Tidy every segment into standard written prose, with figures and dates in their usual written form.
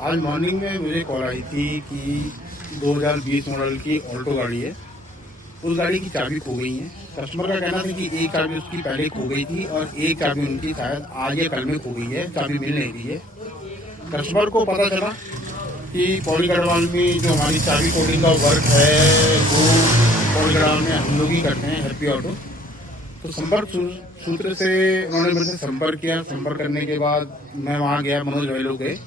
आज मॉर्निंग में मुझे कॉल आई थी कि 2020 मॉडल की ऑल्टो गाड़ी है, उस गाड़ी की चाबी खो गई है। कस्टमर का कहना था कि एक चाबी उसकी पहले खो गई थी और एक चाबी उनकी शायद आज या कल में खो गई है, चाबी मिल नहीं रही है। कस्टमर को पता चला कि पौड़ी गढ़वाल में जो हमारी चाबी कोडिंग का वर्क है वो पौड़ी गढ़वाल में हम लोग ही करते हैं, हैप्पी ऑटो। तो संपर्क सूत्र से उन्होंने मेरे से संपर्क किया। संपर्क करने के बाद मैं वहाँ गया, मनोज भाई लोग गए।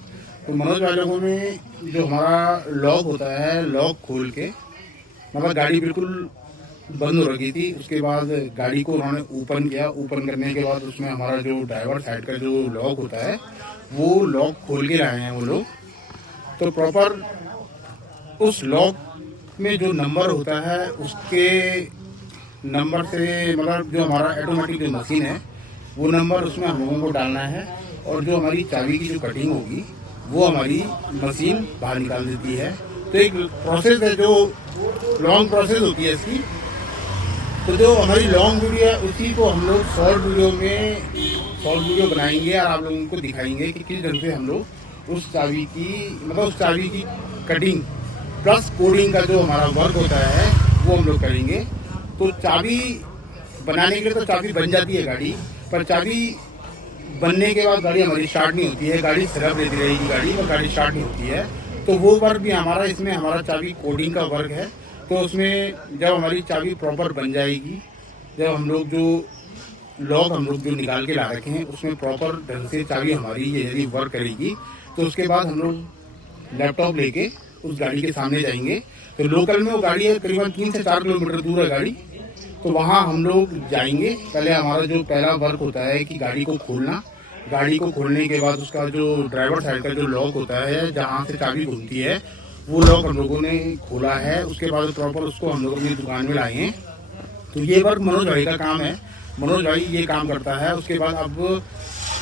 तो मनोज भाई लोगों में जो हमारा लॉक होता है, लॉक खोल के मतलब गाड़ी बिल्कुल बंद हो रखी थी। उसके बाद गाड़ी को उन्होंने ओपन किया। ओपन करने के बाद उसमें हमारा जो ड्राइवर साइड का जो लॉक होता है वो लॉक खोल के लाए हैं वो लोग। तो प्रॉपर उस लॉक में जो नंबर होता है उसके नंबर से मतलब जो हमारा ऑटोमेटिक जो मशीन है वो नंबर उसमें हम लोगों को डालना है और जो हमारी चाबी की जो कटिंग होगी वो हमारी मशीन बाहर निकाल देती है। तो एक प्रोसेस है जो लॉन्ग प्रोसेस होती है इसकी। तो जो हमारी लॉन्ग वीडियो है उसी को हम लोग शॉर्ट वीडियो बनाएंगे और आप लोगों को दिखाएंगे कि किस ढंग से हम लोग उस चाबी की कटिंग प्लस कोडिंग का जो हमारा वर्क होता है वो हम लोग करेंगे। तो चाबी बनाने के लिए तो चाबी बन जाती है गाड़ी, पर चाबी बनने के बाद गाड़ी हमारी स्टार्ट नहीं होती है। गाड़ी सिर्फ लेती रहेगी गाड़ी, और गाड़ी स्टार्ट नहीं होती है। तो वो वर्क भी हमारा इसमें हमारा चाबी कोडिंग का वर्क है। तो उसमें जब हमारी चाबी प्रॉपर बन जाएगी, जब हम लोग जो लॉक हम लोग जो निकाल के ला रखे हैं उसमें प्रॉपर ढंग से चाबी हमारी यदि वर्क करेगी, तो उसके बाद हम लोग लैपटॉप लेके उस गाड़ी के सामने जाएंगे। तो लोकल में वो गाड़ी है करीबन 3 से 4 किलोमीटर दूर है गाड़ी। तो वहाँ हम लोग जाएंगे। पहले हमारा जो पहला वर्क होता है कि गाड़ी को खोलना। गाड़ी को खोलने के बाद उसका जो ड्राइवर साइड का जो लॉक होता है जहाँ से चाबी खुलती है वो लॉक हम लोगों ने खोला है। उसके बाद प्रॉपर उसको हम लोग अपनी दुकान में लाए हैं। तो ये वर्क मनोज भाई का काम है, मनोज भाई ये काम करता है। उसके बाद अब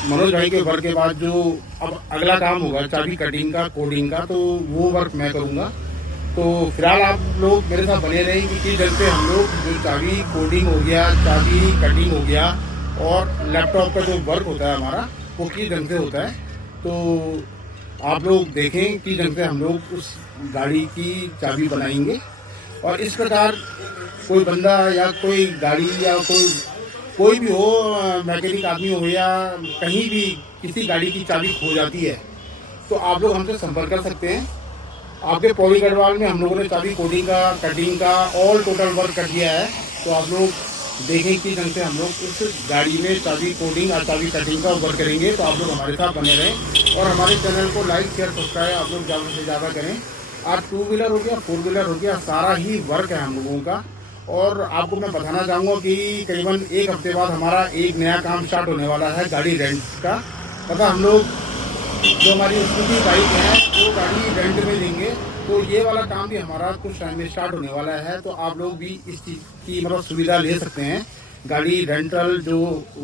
मनोज भाई के वर्क के बाद जो अब अगला काम होगा चाबी कटिंग का, कोडिंग का, तो वो वर्क मैं करूँगा। तो फिलहाल आप लोग मेरे साथ बने रहें कि किस ढंग से हम लोग जो चाबी कोडिंग हो गया, चाबी कटिंग हो गया और लैपटॉप का जो वर्क होता है हमारा वो किस ढंग से होता है। तो आप लोग देखें किस ढंग से हम लोग उस गाड़ी की चाबी बनाएंगे। और इस प्रकार कोई बंदा या कोई गाड़ी या कोई भी हो, मैकेनिक आदमी हो या कहीं भी किसी गाड़ी की चाबी खो जाती है तो आप लोग हमसे संपर्क कर सकते हैं। आपके पौड़ी गढ़वाल में हम लोगों ने चाबी कोडिंग का, कटिंग का ऑल टोटल वर्क कर दिया है। तो आप लोग देखें कि ढंग से हम लोग उस गाड़ी में चाबी कोडिंग और चाबी कटिंग का वर्क करेंगे। तो आप लोग हमारे साथ बने रहें और हमारे चैनल को लाइक शेयर सब्सक्राइब आप लोग ज़्यादा से ज़्यादा करें। आज 2 व्हीलर हो गया, 4 व्हीलर हो गया, सारा ही वर्क है हम लोगों का। और आपको मैं बताना चाहूँगा कि करीबन 1 हफ्ते बाद हमारा एक नया काम स्टार्ट होने वाला है गाड़ी रेंट का। पता हम लोग जो हमारी स्कूटी बाइक है वो गाड़ी रेंट में देंगे। तो ये वाला काम भी हमारा कुछ टाइम में स्टार्ट होने वाला है। तो आप लोग भी इस चीज़ की मतलब सुविधा ले सकते हैं। गाड़ी रेंटल जो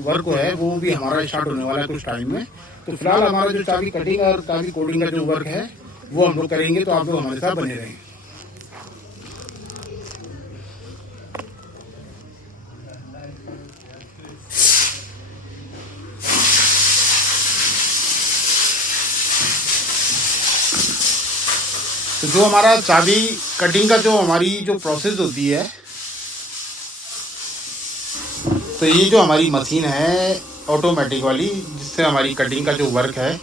वर्क है वो भी हमारा स्टार्ट होने वाला है कुछ टाइम में। तो फिलहाल हमारा जो चाबी कटिंग और चाबी कोडिंग का जो वर्क है वो हम लोग करेंगे। तो आप लोग हमारे साथ बने रहें। तो जो हमारा चाबी कटिंग का जो हमारी जो प्रोसेस होती है, तो ये जो हमारी मशीन है ऑटोमेटिक वाली जिससे हमारी कटिंग का जो वर्क है,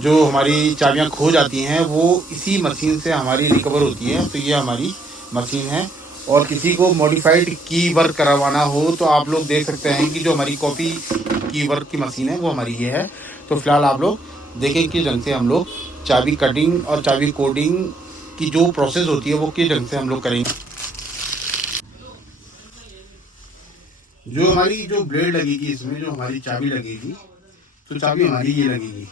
जो हमारी चाबियां खो जाती हैं वो इसी मशीन से हमारी रिकवर होती है। तो ये हमारी मशीन है। और किसी को मॉडिफाइड की वर्क करवाना हो तो आप लोग देख सकते हैं कि जो हमारी कॉपी की वर्क की मशीन है वो हमारी ये है। तो फिलहाल आप लोग देखें किस ढंग से हम लोग चाबी कटिंग और चाबी कोडिंग की जो प्रोसेस होती है वो किस ढंग से हम लोग करेंगे। जो हमारी जो ब्लेड लगेगी इसमें जो हमारी चाबी लगेगी, तो चाबी हमारी ये लगेगी।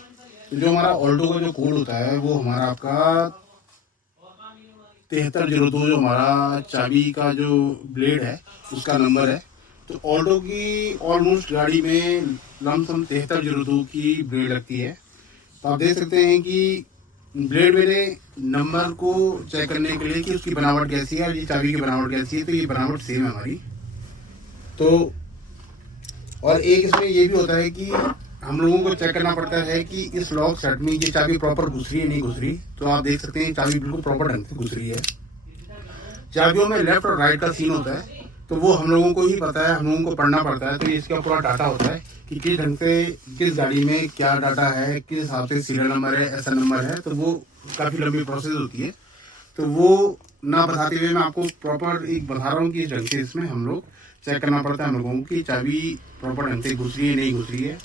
तो जो हमारा ऑल्टो का जो कोड होता है वो हमारा आपका 7302 जो हमारा चाबी का जो ब्लेड है उसका नंबर है। तो ऑल्टो की ऑलमोस्ट गाड़ी में लमसम 7302 की ब्लेड लगती है। तो आप देख सकते हैं कि ब्लेड मेरे नंबर को चेक करने के लिए कि उसकी बनावट कैसी है और ये चाबी की बनावट कैसी है। तो ये बनावट सेम है हमारी। तो और एक इसमें ये भी होता है कि हम लोगों को चेक करना पड़ता है कि इस लॉक सेट में ये चाबी प्रॉपर घुस रही है नहीं घुस रही। तो आप देख सकते हैं चाबी बिल्कुल प्रॉपर ढंग से घुस रही है। चाबियों में लेफ्ट और राइट का सीन होता है, तो वो हम लोगों को ही पता है, हम लोगों को पढ़ना पड़ता है। तो ये इसका पूरा डाटा होता है कि किस ढंग से किस गाड़ी में क्या डाटा है, किस हिसाब से सीरियल नंबर है, एसएन नंबर है। तो वो काफ़ी लंबी प्रोसेस होती है। तो वो ना बताते हुए मैं आपको प्रॉपर एक बता रहा हूँ कि इस ढंग से इसमें हम लोग चेक करना पड़ता है हम लोगों को कि चाबी प्रॉपर ढंग से घुस रही है नहीं घुस रही है।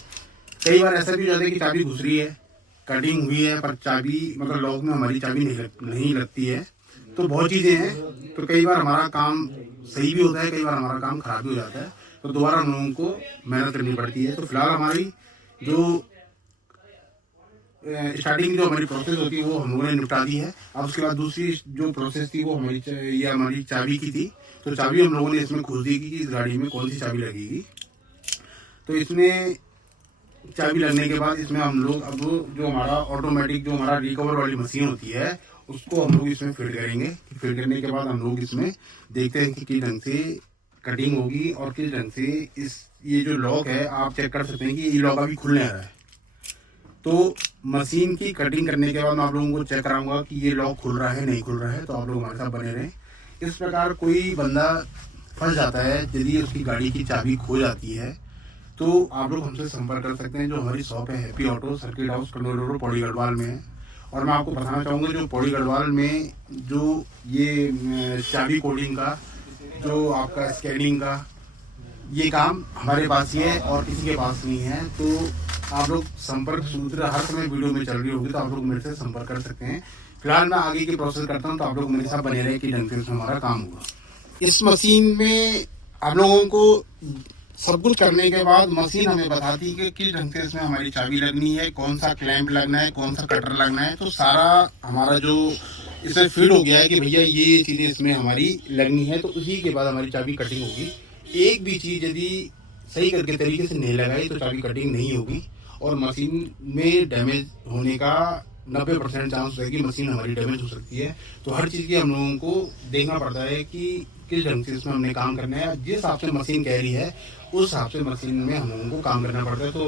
कई बार ऐसा भी हो जाता है कि चाबी घुस रही है, कटिंग हुई है, पर चाबी मतलब लॉक में हमारी चाबी नहीं लगती है। तो बहुत चीज़ें हैं। तो कई बार हमारा काम सही भी होता है, कई बार हमारा काम खराब भी हो जाता है। तो दोबारा हम लोगों को मेहनत करनी पड़ती है। तो फिलहाल हमारी जो स्टार्टिंग जो हमारी प्रोसेस होती है वो हम लोगों ने निपटा दी है। अब उसके बाद दूसरी जो प्रोसेस थी वो हमारी चाबी की थी। तो चाबी हम लोगों ने इसमें खोज दी कि इस गाड़ी में कौन सी चाबी लगेगी। तो इसमें चाबी लगने के बाद इसमें हम लोग अब जो हमारा ऑटोमेटिक जो हमारा रिकवर वाली मशीन होती है उसको हम लोग इसमें फिट करेंगे। फिट करने के बाद हम लोग इसमें देखते हैं कि किस ढंग से कटिंग होगी और किस ढंग से ये जो लॉक है आप चेक कर सकते हैं कि ये लॉक अभी खुलने आ रहा है। तो मशीन की कटिंग करने के बाद मैं आप लोगों को चेक कराऊंगा कि ये लॉक खुल रहा है नहीं खुल रहा है। तो आप लोग हमारे साथ बने रहें। इस प्रकार कोई बंदा फंस जाता है यदि उसकी गाड़ी की चाबी खो जाती है तो आप लोग हमसे संपर्क कर सकते हैं। जो हमारी शॉप है happy auto, circuit house, Kannauj road, Pauri Garhwal में है। और मैं आपको बताना चाहूँगा जो पौड़ी गढ़वाल में जो ये चाबी कोडिंग का जो आपका स्कैनिंग का ये काम हमारे पास ही है और किसी के पास नहीं है। तो आप लोग संपर्क सूत्र हर समय वीडियो में चल रही होगी तो आप लोग मेरे से संपर्क कर सकते हैं। फिलहाल मैं आगे की प्रोसेस करता हूँ तो आप लोग मेरे साथ बने रहे कि ढंग से हमारा काम होगा। इस मशीन में आप लोगों को सब कुछ करने के बाद मशीन हमें बताती है कि किस ढंग से इसमें हमारी चाबी लगनी है, कौन सा क्लैंप लगना है, कौन सा कटर लगना है। तो सारा हमारा जो इसमें फीड हो गया है कि भैया ये चीज़ें इसमें हमारी लगनी है। तो उसी के बाद हमारी चाबी कटिंग होगी। एक भी चीज़ यदि सही करके तरीके से नहीं लगाई तो चाबी कटिंग नहीं होगी और मशीन में डैमेज होने का 90% चांस है कि मशीन हमारी डैमेज हो सकती है। तो हर चीज़ की हम लोगों को देखना पड़ता है कि किस ढंग से इसमें हमने काम करना है। जिस हिसाब से मशीन कह रही है उस हिसाब से मशीन में हम लोगों को काम करना पड़ता है। तो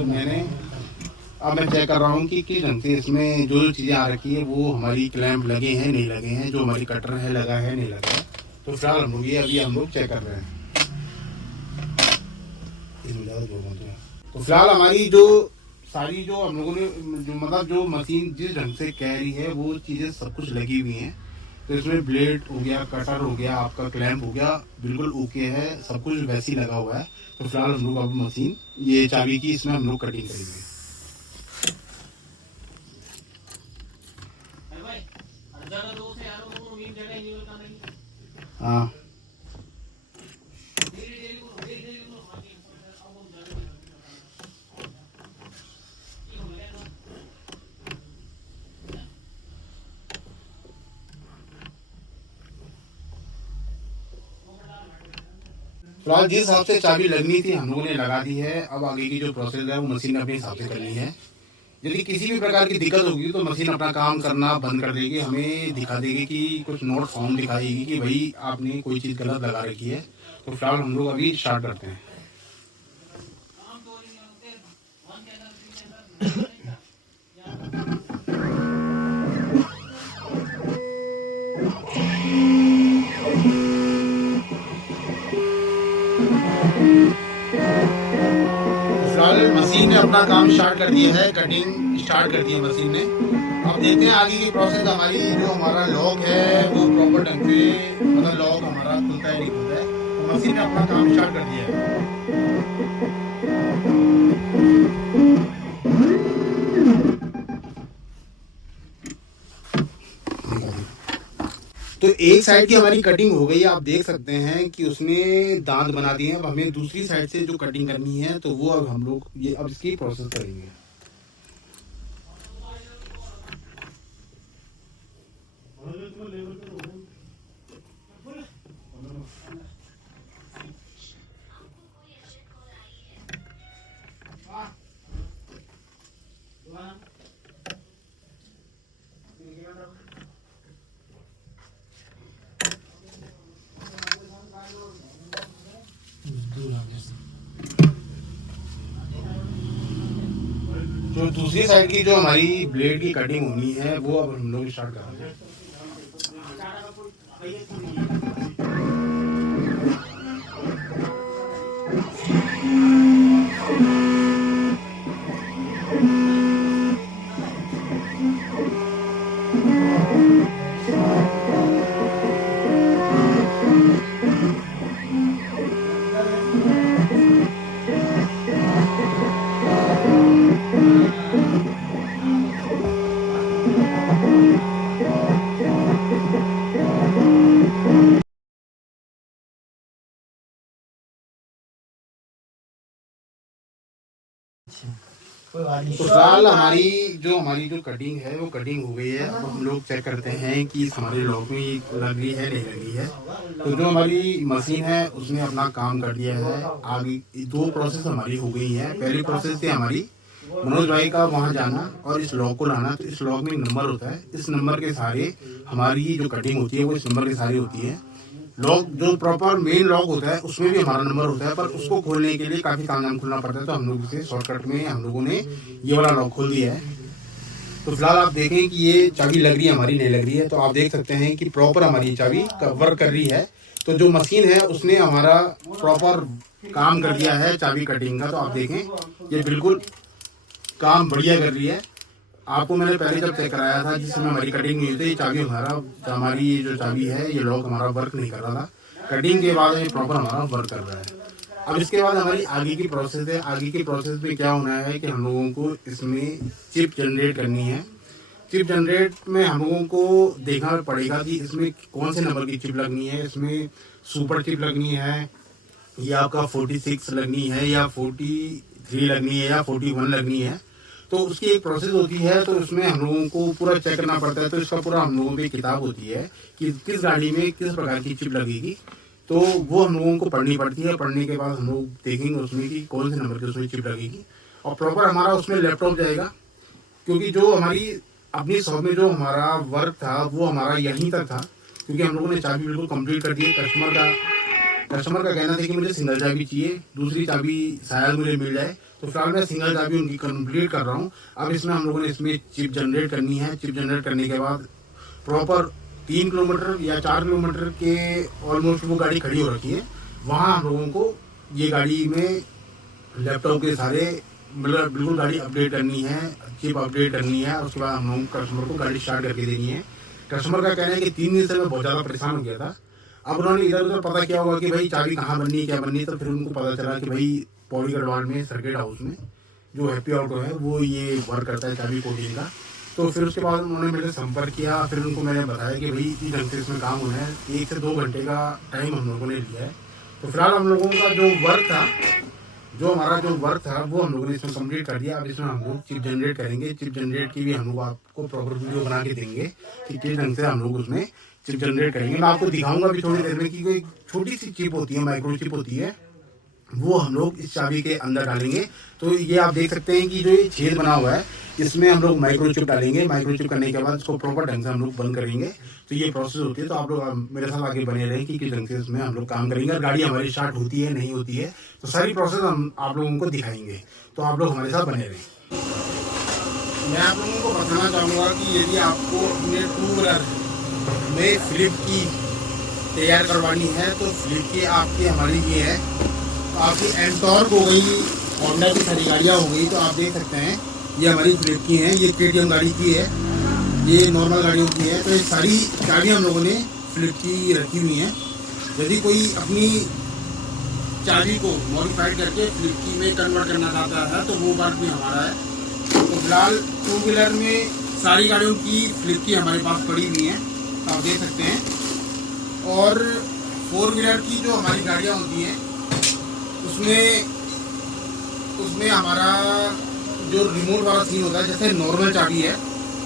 अब मैं चेक कर रहा हूँ कि किस ढंग से इसमें जो जो चीज़ें आ रखी है वो हमारी क्लैंप लगे हैं नहीं लगे हैं, जो हमारी कटर है लगा है नहीं लगा है। तो फिलहाल हम लोग ये अभी हम लोग चेक कर रहे हैं। तो फिलहाल हमारी जो सारी जो हम लोगों ने जो मतलब जो मशीन जिस ढंग से कह रही है वो चीज़ें सब कुछ लगी हुई हैं। तो इसमें ब्लेड हो गया, कटर हो गया, आपका क्लैंप हो गया, बिल्कुल ओके है, सब कुछ वैसे ही लगा हुआ है। तो फिलहाल हम लोग अब मशीन ये चाबी की इसमें हम लोग कटिंग करेंगे। हाँ फिलहाल जिस हिसाब से चाबी लगनी थी हम लोगों ने लगा दी है। अब आगे की जो प्रोसेस है वो मशीन ने अपने हिसाब से करनी है। यदि किसी भी प्रकार की दिक्कत होगी तो मशीन अपना काम करना बंद कर देगी, हमें दिखा देगी कि कुछ नोट फॉर्म दिखाएगी कि भाई आपने कोई चीज़ गलत लगा रखी है। तो फिलहाल हम लोग अभी स्टार्ट करते हैं। फिलहाल मशीन ने अपना काम स्टार्ट कर दिया है, कटिंग स्टार्ट कर दी है मशीन ने। अब देखते हैं आगे की प्रोसेस हमारी। जो हमारा लॉक है वो प्रॉपर ढंग से मतलब लॉक हमारा खुलता है नहीं खुलता है। तो मशीन ने अपना काम स्टार्ट कर दिया है। तो एक साइड की हमारी कटिंग हो गई है, आप देख सकते हैं कि उसने दांत बना दिए हैं। अब हमें दूसरी साइड से जो कटिंग करनी है तो वो अब हम लोग ये अब इसकी प्रोसेस करेंगे। तो दूसरी साइड की जो हमारी ब्लेड की कटिंग होनी है वो अब हम लोग स्टार्ट करेंगे। तो फिलहाल हमारी जो कटिंग है वो कटिंग हो गई है। अब हम लोग चेक करते हैं कि हमारे लॉक में लग रही है नहीं लगी है। तो जो हमारी मशीन है उसने अपना काम कर दिया है। आगे दो प्रोसेस हमारी हो गई है। पहली प्रोसेस थी हमारी मनोज भाई का वहाँ जाना और इस लॉक को लाना। तो इस लॉक में एक नंबर होता है, इस नंबर के सारे हमारी जो कटिंग होती है वो इस नंबर के सारी होती है। लॉक जो प्रॉपर मेन लॉक होता है उसमें भी हमारा नंबर होता है, पर उसको खोलने के लिए काफी तामझाम खुलना पड़ता है। तो हम लोग इसे शॉर्टकट में हम लोगों ने ये वाला लॉक खोल दिया है। तो फिलहाल आप देखें कि ये चाबी लग रही है, हमारी नहीं लग रही है। तो आप देख सकते हैं कि प्रॉपर हमारी चाबी वर्क कर रही है। तो जो मशीन है उसने हमारा प्रॉपर काम कर दिया है चाबी कटिंग का। तो आप देखें ये बिल्कुल काम बढ़िया कर रही है। आपको मैंने पहले जब चेक कराया था जिसमें हमारी कटिंग हुई थी, चाबी हमारी जो चाबी है ये लॉक हमारा वर्क नहीं कर रहा था। कटिंग के बाद ये प्रॉपर हमारा वर्क कर रहा है। अब इसके बाद हमारी आगे की प्रोसेस है। आगे की प्रोसेस में क्या होना है कि हम लोगों को इसमें चिप जनरेट करनी है। चिप जनरेट में हम लोगों को देखना पड़ेगा कि इसमें कौन से नंबर की चिप लगनी है। इसमें सुपर चिप लगनी है या आपका 46 लगनी है या 43 लगनी है या 41 लगनी है। तो उसकी एक प्रोसेस होती है। तो उसमें हम लोगों को पूरा चेक करना पड़ता है। तो इसका पूरा हम लोगों की किताब होती है कि किस गाड़ी में किस प्रकार की चिप लगेगी। तो वो हम लोगों को पढ़नी पड़ती है। पढ़ने के बाद हम लोग देखेंगे उसमें कि कौन से नंबर की उसमें चिप लगेगी और प्रॉपर हमारा उसमें लैपटॉप जाएगा। क्योंकि जो हमारी अपनी शॉप में जो हमारा वर्क था वो हमारा यहीं तक था, क्योंकि हम लोगों ने चाबी बिल्कुल कंप्लीट कर दी है। कस्टमर का कहना था कि मुझे सिंगल चाबी चाहिए, दूसरी चाबी शायद मुझे मिल जाए। तो फिलहाल मैं सिंगल चाबी उनकी कंप्लीट कर रहा हूँ। अब इसमें हम लोगों ने इसमें चिप जनरेट करनी है। चिप जनरेट करने के बाद प्रॉपर 3 किलोमीटर या 4 किलोमीटर के ऑलमोस्ट वो गाड़ी खड़ी हो रखी है। वहाँ हम लोगों को ये गाड़ी में लैपटॉप के सारे मतलब बिल्कुल गाड़ी अपडेट करनी है, चिप अपडेट करनी है। उसके बाद हम लोग कस्टमर को गाड़ी स्टार्ट करके देनी है। कस्टमर का कहना है कि 3 दिन से मैं बहुत ज़्यादा परेशान हो गया था। अब उन्होंने इधर उधर पता किया होगा कि भाई चाबी कहाँ बननी है क्या बननी है। तो फिर उनको पता चला कि भाई पौड़ी गढ़वाल में सर्किट हाउस में जो हैप्पी ऑटो है वो ये वर्क करता है चाबी कोडिंग का। तो फिर उसके बाद उन्होंने मेरे से संपर्क किया। फिर उनको मैंने बताया कि भाई इस ढंग से इसमें काम होना है। 1 से 2 घंटे का टाइम हम लोगों ने लिया है। तो फिलहाल हम लोगों का जो हमारा वर्क था वो हम लोगों ने इसमें कंप्लीट कर दिया। अब इसमें हम लोग चिप जनरेट करेंगे। चिप जनरेट की भी हम लोग आपको प्रॉपर वीडियो बना के देंगे कि किस ढंग से हम लोग उसमें चिप जनरेट करेंगे। मैं आपको दिखाऊंगा भी थोड़ी देर में कि कोई छोटी सी चिप होती है, माइक्रो चिप होती है, वो हम लोग इस चाबी के अंदर डालेंगे। तो ये आप देख सकते हैं कि जो ये छेद बना हुआ है इसमें हम लोग माइक्रो चिप डालेंगे। माइक्रो चिप करने के बाद इसको प्रॉपर ढंग से हम लोग बंद करेंगे। तो ये प्रोसेस होती है। तो आप लोग मेरे साथ आगे बने रहें कि किस ढंग से इसमें हम लोग काम करेंगे और गाड़ी हमारी स्टार्ट होती है नहीं होती है। तो सारी प्रोसेस हम आप लोगों को दिखाएंगे। तो आप लोग हमारे साथ बने रहें। मैं आप लोगों को बताना चाहूँगा कि यदि आपको अपने 2 व्हीलर में फ्लिप की तैयार करवानी है तो फ्लिप की आपकी हमारी ये है। तो आपकी एंटॉर्क हो गई, होंडा की सारी गाड़ियाँ हो गई। तो आप देख सकते हैं ये हमारी फ्लिप की हैं। ये KTM गाड़ी की है, ये नॉर्मल गाड़ियों की है। तो ये सारी गाड़ियाँ हम लोगों ने फ्लिप की रखी हुई हैं। यदि कोई अपनी चाबी को मॉडिफाइड करके फ्लिप की में कन्वर्ट करना चाहता है तो वो वर्क भी हमारा है। तो फिलहाल 2 व्हीलर में सारी गाड़ियों की फ्लिप की हमारे पास पड़ी हुई हैं, तो आप देख सकते हैं। और 4 व्हीलर की जो हमारी गाड़ियाँ होती हैं उसमें हमारा जो रिमोट वाला सीन होता है, जैसे नॉर्मल चाबी है,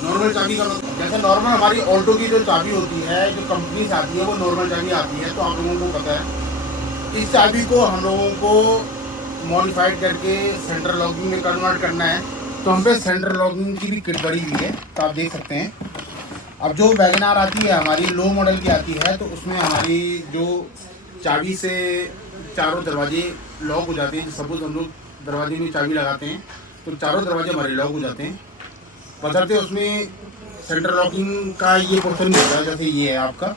नॉर्मल चाबी का जैसे नॉर्मल हमारी ऑल्टो की जो चाबी होती है जो कंपनी से आती है वो नॉर्मल चाबी आती है। तो आप लोगों को पता है इस चाबी को हम लोगों को मॉडिफाइड करके सेंटर लॉकिंग में कन्वर्ट करना है। तो हम पे सेंटर लॉकिंग की भी किट पड़ी हुई है। तो आप देख सकते हैं। अब जो वैगन आर आती है हमारी लो मॉडल की आती है, तो उसमें हमारी जो चाबी से चारों दरवाजे लॉक हो जाते हैं। सपोज हम लोग दरवाजे में चाबी लगाते हैं तो चारों दरवाजे हमारे लॉक हो जाते हैं, बशर्ते उसमें सेंटर लॉकिंग का ये पोर्शन नहीं होता है। जैसे ये है आपका,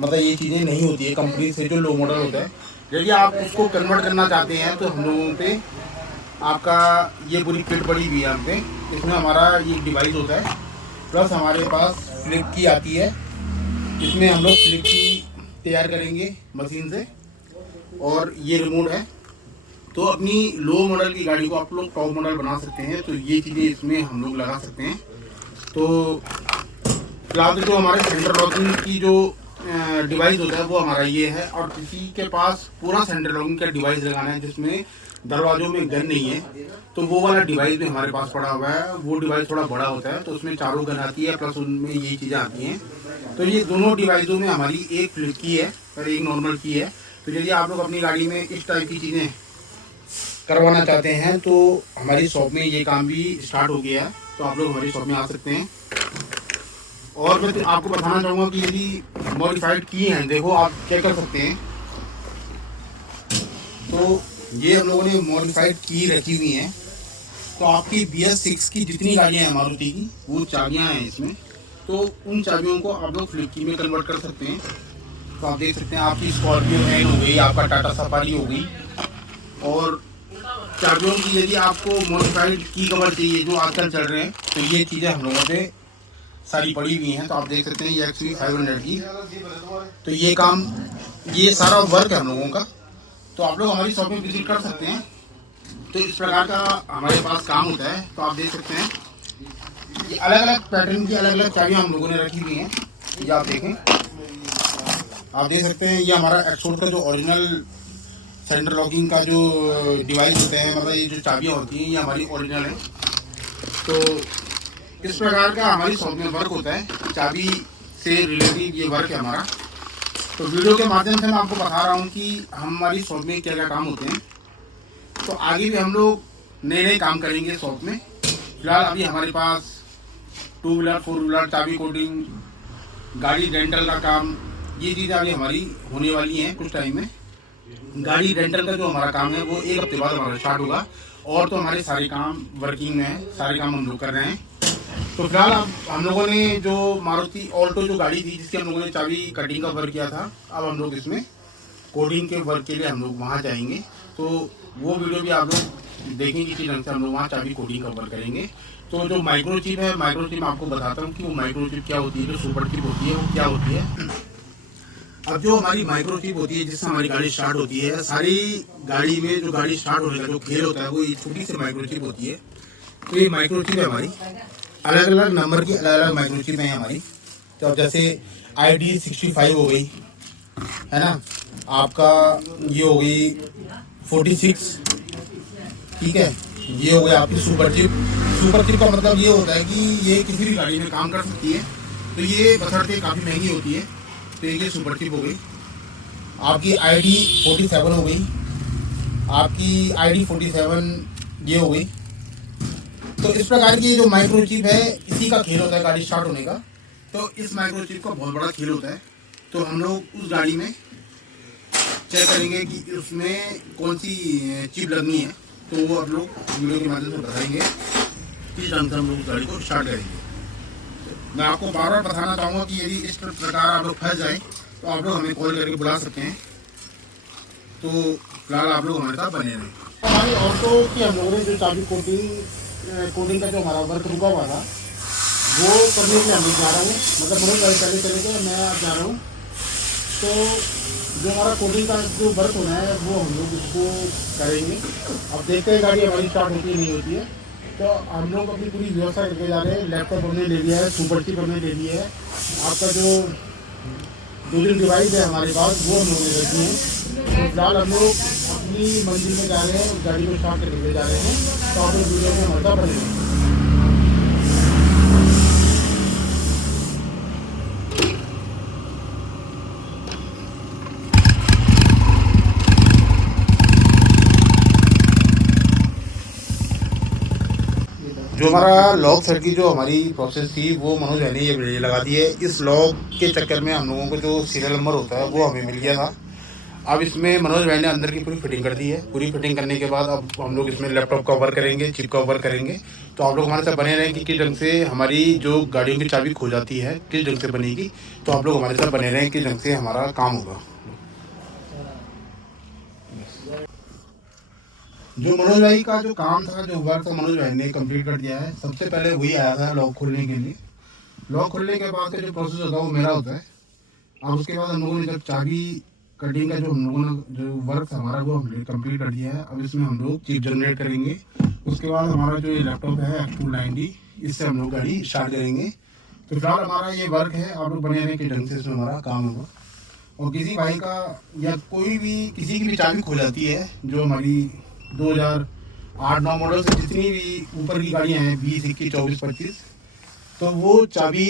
मतलब ये चीज़ें नहीं होती है कंपनी से, जो लो मॉडल होता है। यदि आप उसको कन्वर्ट करना चाहते हैं तो हम लोगों पे आपका ये पूरी किट पड़ी हुई है हम पे। इसमें हमारा ये डिवाइस होता है, प्लस हमारे पास फ्लिप की आती है। इसमें हम लोग फ्लिप की तैयार करेंगे मशीन से, और ये रिमोट है। तो अपनी लो मॉडल की गाड़ी को आप लोग टॉप मॉडल बना सकते हैं, तो ये चीज़ें इसमें हम लोग लगा सकते हैं। तो फिलहाल जो हमारे सेंटर लॉकिंग की जो डिवाइस होता है वो हमारा ये है, और किसी के पास पूरा सेंटर लॉकिंग का डिवाइस लगाना है जिसमें दरवाजों में गन नहीं है, तो वो वाला डिवाइस भी हमारे पास पड़ा हुआ है। वो डिवाइस थोड़ा बड़ा होता है, तो उसमें चारों गन आती है, प्लस उनमें यही चीज़ें आती हैं। तो ये दोनों डिवाइसों में हमारी एक फ्लिप की है और एक नॉर्मल की है। तो यदि आप लोग अपनी गाड़ी में इस टाइप की चीज़ें करवाना चाहते हैं तो हमारी शॉप में ये काम भी स्टार्ट हो गया है, तो आप लोग हमारी शॉप में आ सकते हैं। और मैं आपको बताना चाहूँगा कि यदि मॉडिफाइड की हैं, देखो आप चेक कर सकते हैं। तो ये हम लोगों ने मॉडिफाइड की रखी हुई हैं। तो आपकी BS6 की जितनी गाड़ियाँ हैं मारुति की, वो चाबियाँ हैं इसमें, तो उन चाबियों को आप लोग फ्लिप की में कन्वर्ट कर सकते हैं। तो आप देख सकते हैं, आपकी स्कॉर्पियो एन हो गई, आपका टाटा सफारी हो गई, और चाबियों की यदि आपको मॉडिफाइड की कवर चाहिए जो आजकल चल रहे हैं, तो ये चीज़ें हम लोगों पे सारी पड़ी हुई हैं। तो आप देख सकते हैं ये XV 500 की, तो ये काम, ये सारा वर्क है हम लोगों का। तो आप लोग हमारी शॉप में विजिट कर सकते हैं। तो इस प्रकार का हमारे पास काम होता है। तो आप देख सकते हैं ये अलग अलग पैटर्न की अलग अलग चाबियाँ हम लोगों ने रखी हुई हैं। ये आप देखें, आप देख सकते हैं ये हमारा एक्सपोर्ट का जो ओरिजिनल सेंटर लॉकिंग का जो डिवाइस होते हैं, मतलब ये जो चाबियाँ होती हैं, ये हमारी ओरिजिनल है। तो इस प्रकार का हमारी शॉप में वर्क होता है, चाबी से रिलेटेड ये वर्क है हमारा। तो वीडियो के माध्यम से मैं आपको बता रहा हूँ कि हमारी शॉप में क्या क्या काम होते हैं। तो आगे भी हम लोग नए नए काम करेंगे शॉप में। फिलहाल अभी हमारे पास 2 व्हीलर 4 व्हीलर चाबी कोडिंग, गाड़ी रेंटल का काम, ये चीज़ें अभी हमारी होने वाली हैं कुछ टाइम में। गाड़ी रेंटल का जो हमारा काम है वो 1 हफ्ते बाद हमारा स्टार्ट होगा, और तो हमारे सारे काम वर्किंग में है, सारे काम हम लोग कर रहे हैं। तो फिलहाल अब हम लोगों ने जो मारुति ऑल्टो जो गाड़ी थी जिसके हम लोगों ने चाबी कटिंग का वर्क किया था, अब हम लोग इसमें कोडिंग के वर्क के लिए हम लोग वहाँ जाएंगे। तो वो वीडियो भी आप लोग देखेंगे कि ढंग से हम लोग वहाँ चाबी कोडिंग का वर्क करेंगे। तो जो माइक्रोचिप है, माइक्रोचिप मैं आपको बताता हूँ कि वो माइक्रोचिप क्या होती है, जो सुपर चिप होती है वो क्या होती है। अब जो हमारी माइक्रोचिप होती है जिससे हमारी गाड़ी स्टार्ट होती है, सारी गाड़ी में जो गाड़ी स्टार्ट होने का जो खेल होता है वो ये छोटी सी माइक्रोचिप होती है। तो ये माइक्रोचिप है हमारी, अलग अलग नंबर की अलग अलग माइक्रोचिप है हमारी। तो अब जैसे ID 65 हो गई है ना, आपका ये हो गई 46, ठीक है, ये हो गया आपकी सुपर चिप। सुपर चिप का मतलब ये होता है कि ये किसी भी गाड़ी में काम कर सकती है, तो ये बशर्ते काफ़ी महंगी होती है। तो ये सुपर चिप हो गई। आपकी ID 47 हो गई, आपकी ID 47 ये हो गई। तो इस प्रकार की जो माइक्रोचिप है इसी का खेल होता है गाड़ी स्टार्ट होने का। तो इस माइक्रोचिप का बहुत बड़ा खेल होता है। तो हम लोग उस गाड़ी में चेक करेंगे कि उसमें कौन सी चिप लगनी है, तो वो आप लोग वीडियो के माध्यम से बताएंगे, किस ढंग से हम लोग गाड़ी को स्टार्ट करेंगे। मैं आपको बार बार बताना चाहूँगा कि यदि इस प्रकार आप लोग फंस जाएँ तो आप लोग हमें कॉल करके बुला सकते हैं। तो फिलहाल आप लोग हमारे साथ बने रहें। हमारी ऑटो की हम लोगों ने जो चाबी कोडिंग का जो हमारा वर्क रुका हुआ था वो करने के लिए हम लोग जा रहा हूँ, मतलब मनोज भाई पहले चले गए, मैं अब जा रहा हूँ। तो जो हमारा कोडिंग का जो वर्क होना है वो हम लोग उसको करेंगे। अब देखते हैं गाड़ी हमारी स्टार्ट होती है नहीं होती है। तो हम लोग अपनी पूरी व्यवस्था करके जा रहे हैं। लैपटॉप हमने ले लिया है, सुपर चिप हमने ले लिया है, आपका जो 2-3 डिवाइस है हमारे पास वो हम लोगों ने रखी है। तो फिलहाल हम लोग अपनी मंजिल में जा रहे हैं, गाड़ी को स्टार्ट करके जा रहे हैं। तो आप लोग वीडियो में हमारे साथ बने। जो हमारा लॉक सेट की जो हमारी प्रोसेस थी वो मनोज भाई ने ये लगा दी है। इस लॉक के चक्कर में हम लोगों को जो सीरियल नंबर होता है वो हमें मिल गया था। अब इसमें मनोज भाई ने अंदर की पूरी फिटिंग कर दी है। पूरी फिटिंग करने के बाद अब हम लोग इसमें लैपटॉप का वर्क करेंगे, चिप का वर्क करेंगे। तो आप लोग हमारे साथ बने रहें कि किस ढंग से हमारी जो गाड़ियों की चाबी खो जाती है किस ढंग से बनेगी। तो आप लोग हमारे साथ बने रहें किस ढंग से हमारा काम होगा। जो मनोज भाई का जो काम था, जो वर्क था, मनोज भाई ने कंप्लीट कर दिया है। सबसे पहले वही आया था लॉक खोलने के लिए। लॉक खोलने के बाद का जो प्रोसेस होता है वो मेरा होता है। अब उसके बाद हम लोगों ने जब चाबी कटिंग का जो हम लोगों ने जो वर्क हमारा वो हमने कंप्लीट कर दिया है। अब इसमें हम लोग चिप जनरेट करेंगे। उसके बाद हमारा जो ये लैपटॉप है X290, इससे हम लोग गाड़ी स्टार्ट करेंगे। तो फिलहाल हमारा ये वर्क है। आप लोग बने रहने के ढंग से इसमें हमारा काम होगा। और किसी भाई का या कोई भी किसी की भी चाबी खो जाती है, जो हमारी 2008-9 मॉडल से जितनी भी ऊपर की गाड़ियाँ हैं 20, 21, 24, 25, तो वो चाबी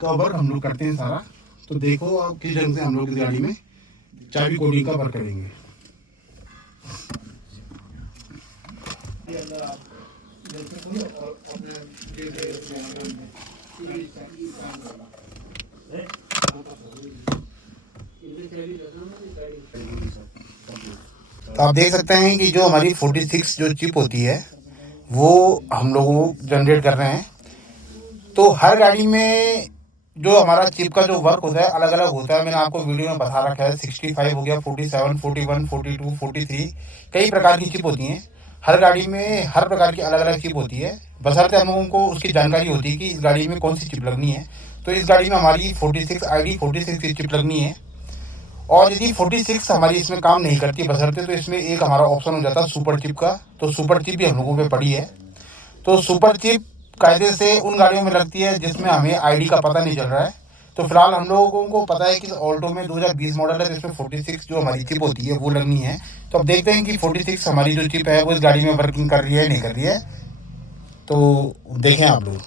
का वर्क हम लोग करते हैं सारा। तो देखो आप किस ढंग से हम लोग इस गाड़ी में चाबी कोडिंग का वर्क करेंगे। तो आप देख सकते हैं कि जो हमारी 46 जो चिप होती है वो हम लोग जनरेट कर रहे हैं। तो हर गाड़ी में जो हमारा चिप का जो वर्क होता है अलग अलग होता है। मैंने आपको वीडियो में बता रखा है। 65 हो गया, 47, 41, 42, 43, कई प्रकार की चिप होती हैं। हर गाड़ी में हर प्रकार की अलग अलग चिप होती है। बशर्ते हम लोगों को उसकी जानकारी होती है कि इस गाड़ी में कौन सी चिप लगनी है। तो इस गाड़ी में हमारी 46 ID 46 की चिप लगनी है। और यदि 46 हमारी इसमें काम नहीं करती बशर्ते, तो इसमें एक हमारा ऑप्शन हो जाता है सुपर चिप का। तो सुपर चिप भी हम लोगों पे पड़ी है। तो सुपर चिप कायदे से उन गाड़ियों में लगती है जिसमें हमें आईडी का पता नहीं चल रहा है। तो फिलहाल हम लोगों को पता है कि ऑल्टो में 2020 मॉडल है जिसमें 46 जो हमारी चिप होती है वो लगनी है। तो अब देखते हैं कि 46 हमारी जो चिप है वो इस गाड़ी में वर्किंग कर रही है नहीं कर रही है। तो देखें आप लोग।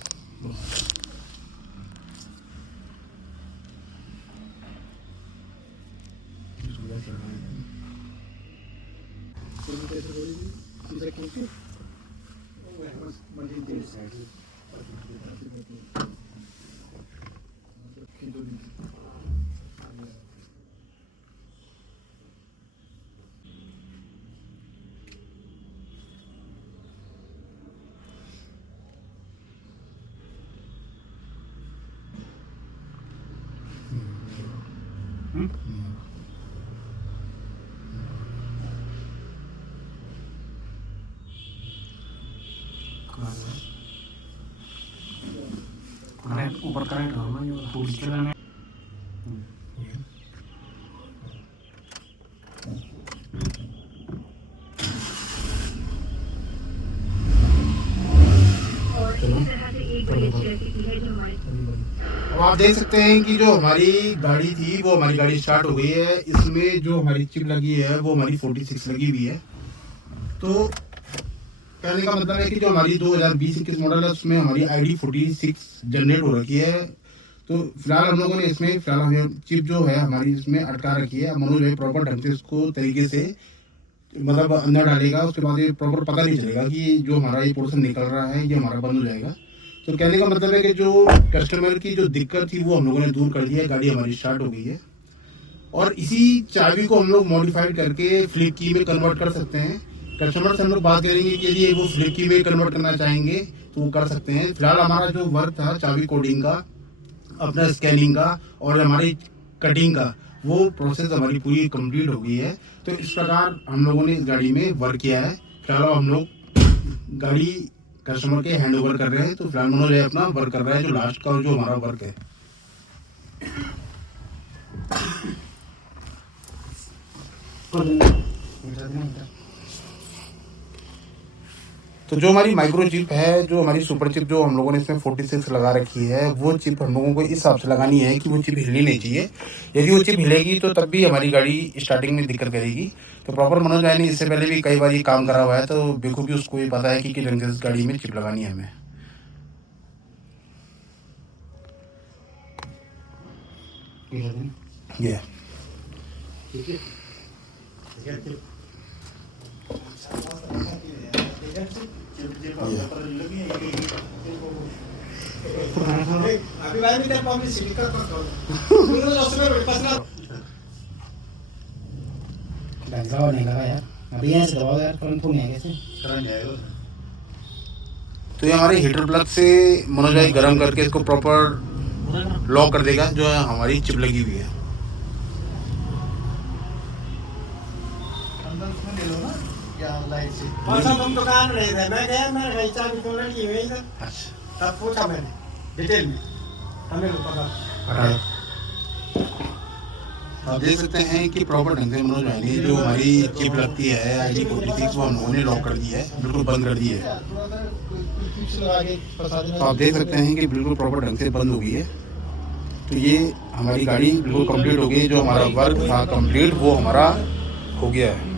ऊपर करंट होगा। अब आप देख सकते हैं कि जो हमारी गाड़ी थी वो हमारी गाड़ी स्टार्ट हो गई है। इसमें जो हमारी चिप लगी है वो हमारी 46 लगी हुई है। तो कहने का मतलब है कि जो हमारी 2020-21 मॉडल है उसमें हमारी ID 46 जनरेट हो रखी है। तो फिलहाल हम लोगों ने इसमें फिलहाल चिप जो है हमारी इसमें अटका रखी है। मनोज भाई प्रॉपर ढंग से इसको तरीके से मतलब अंदर डालेगा। उसके बाद ये प्रॉपर पता नहीं चलेगा कि जो हमारा ये पोर्शन निकल रहा है ये हमारा बंद हो जाएगा। तो कहने का मतलब है कि जो कस्टमर की जो दिक्कत थी वो हम लोगों ने दूर कर दी है। गाड़ी हमारी स्टार्ट हो गई है। और इसी चाबी को हम लोग मॉडिफाइड करके फ्लिप की में कन्वर्ट कर सकते हैं। कस्टमर से हम लोग बात करेंगे कि यदि वो फ्लिप की में कन्वर्ट करना चाहेंगे तो वो कर सकते हैं। फिलहाल हमारा जो वर्क था चाबी कोडिंग का, अपना स्कैनिंग का और हमारी कटिंग का, वो प्रोसेस हमारी पूरी कंप्लीट हो गई है। तो इस प्रकार हम लोगों ने इस गाड़ी में वर्क किया है। फिलहाल हम लोग गाड़ी कस्टमर के हैंड ओवर कर रहे हैं। तो फिलहाल मनोज अपना वर्क कर रहा है जो लास्ट का जो हमारा वर्क है। तो जो हमारी माइक्रो चिप है, जो हमारी सुपर चिप जो हम लोगों ने इसमें 46 लगा रखी है, वो चिप हम लोगों को इस हिसाब से लगानी है कि वो चिप हिलनी नहीं चाहिए। यदि वो चिप हिलेगी तो तब भी हमारी गाड़ी स्टार्टिंग में दिक्कत करेगी। तो प्रॉपर मनोज भाई ने इससे पहले भी कई बार ये काम करा हुआ है। तो बिल्कुल भी उसको ये पता है कि किस ढंग से इस गाड़ी में चिप लगानी है हमें। ये दबाव नहीं लगा यार, अभी यहाँ से दबाओ यार, करंट नहीं है कैसे? करंट जाएगा। तो ये हमारे हीटर प्लग से मनोज भाई गर्म करके इसको प्रॉपर लॉक कर देगा, जो हमारी चिप लगी हुई है। अंदर उसमें ले लो ना, या लाइट से। परसों तुम दुकान रहे थे, मैं गया, मेरे भाई चाबी तो लगी हुई थी, अच्छा, तब पूछा मैंने डिटेल में, हमें को पता। आप देख सकते हैं कि प्रॉपर ढंग से मनोज भाई ने जो हमारी चिप लगती है ID46 वो हम लोगों ने लॉक कर दी है, बिल्कुल बंद कर दी है। थोड़ा सा कोई फिक्स लगा के फंसा देना। तो आप देख सकते हैं कि बिल्कुल प्रॉपर ढंग से बंद हो गई है। तो ये हमारी गाड़ी बिल्कुल कंप्लीट हो गई, जो हमारा वर्क था कंप्लीट वो हमारा हो गया है।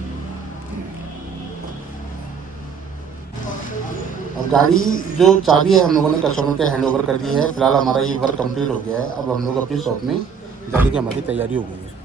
और गाड़ी जो चाबी है हम लोगों ने कस्टमर के हैंड ओवर कर दी है। फिलहाल हमारा ये वर्क कंप्लीट हो गया है। अब हम लोग अपनी शॉप में जाने की हमारी तैयारी हो गई है।